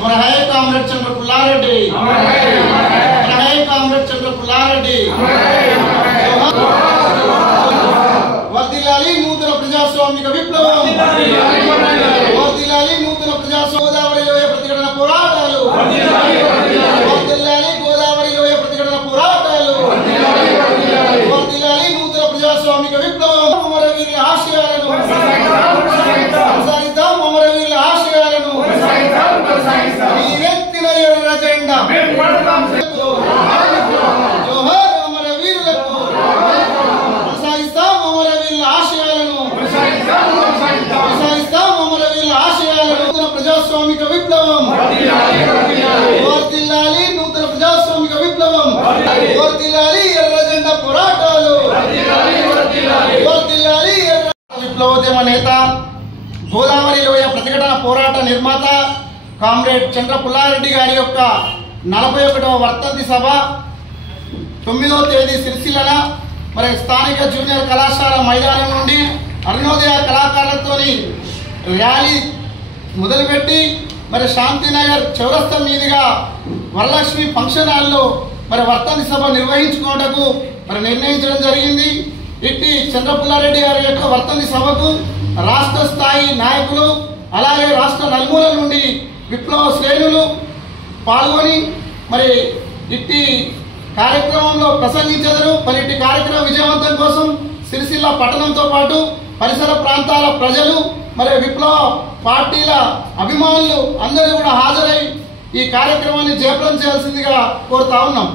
अमर है कामरेड चंद्र पुल्लारेड्डी, अमर है कामरेड चंद्र पुल्लारेड्डी। वर्दिलाली नूतन प्रजास्वामिक विप्लवं, वर्दिलाली नूतन प्रजास्वामिक गोदावरी लोయ ప్రతిఘటన పోరాటాలు, वर्दिलाली गोदावरी लोయ ప్రతిఘటన పోరాటాలు, वर्दिलाली नूतन प्रजास्वामिक विप्लवं। అమరవీరుల ఆశయాలను కొనసాగిద్దాం, అమరవీరుల ఆశయాలను ఎత్తిన ఎర్ర జెండా జోహార్ అమరవీరులకు, కొనసాగిస్తాం అమరవీరుల ఆశయాలను, కొనసాగిస్తాం అమరవీరుల ఆశయాలను। నూతన ప్రజాస్వామిక విప్లవం, వర్ధిల్లాలి నూతన ప్రజాస్వామిక విప్లవం, వర్ధిల్లాలి ఎర్ర జెండా పోరాటాలు, వర్ధిల్లాలి ఎర్ర విప్లవోద్యమ నేత, గోదావరి లోయ ప్రతిఘటన పోరాట నిర్మాత కామ్రేడ్ చంద్ర పుల్లారెడ్డి గారి యొక్క 41వ వర్ధంతి సభ 9వ తేదీ సిరిసిల్లన మరి స్థానిక జూనియర్ కళాశాల మైదానం నుండి అరుణోదయ కళాకారులతోని ర్యాలీ మొదలుపెట్టి మరి శాంతినగర్ చౌరస్తా మీదుగా వరలక్ష్మి ఫంక్షన్ హాల్లో మరి వర్ధంతి సభ నిర్వహించుకోవటకు మరి నిర్ణయించడం జరిగింది। ఇట్టి చంద్ర పుల్లారెడ్డి గారి యొక్క వర్ధంతి సభకు రాష్ట్ర స్థాయి నాయకులు అలాగే రాష్ట్ర నలుమూల నుండి విప్లవ శ్రేణులు పాల్గొని మరి ఇట్టి కార్యక్రమంలో ప్రసంగించెదరు। మరి ఇట్టి కార్యక్రమం విజయవంతం కోసం సిరిసిల్ల పట్టణంతో పాటు పరిసర ప్రాంతాల ప్రజలు మరి విప్లవ పార్టీల అభిమానులు అందరూ కూడా హాజరై ఈ కార్యక్రమాన్ని జయప్రదం చేయాల్సిందిగా కోరుతా ఉన్నాం।